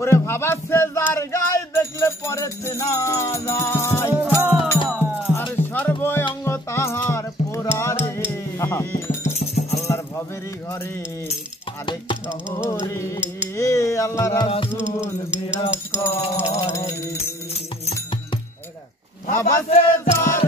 ওরে ভাবা সে যার গায়ে দেখলে পরে চেনা যায় আর সর্ব অঙ্গ তাহার পোড়ারে আল্লাহর ভবেরই ঘরে আরেক শহরে আল্লাহ রাসূল বিরাজ করে ভাবা সে যার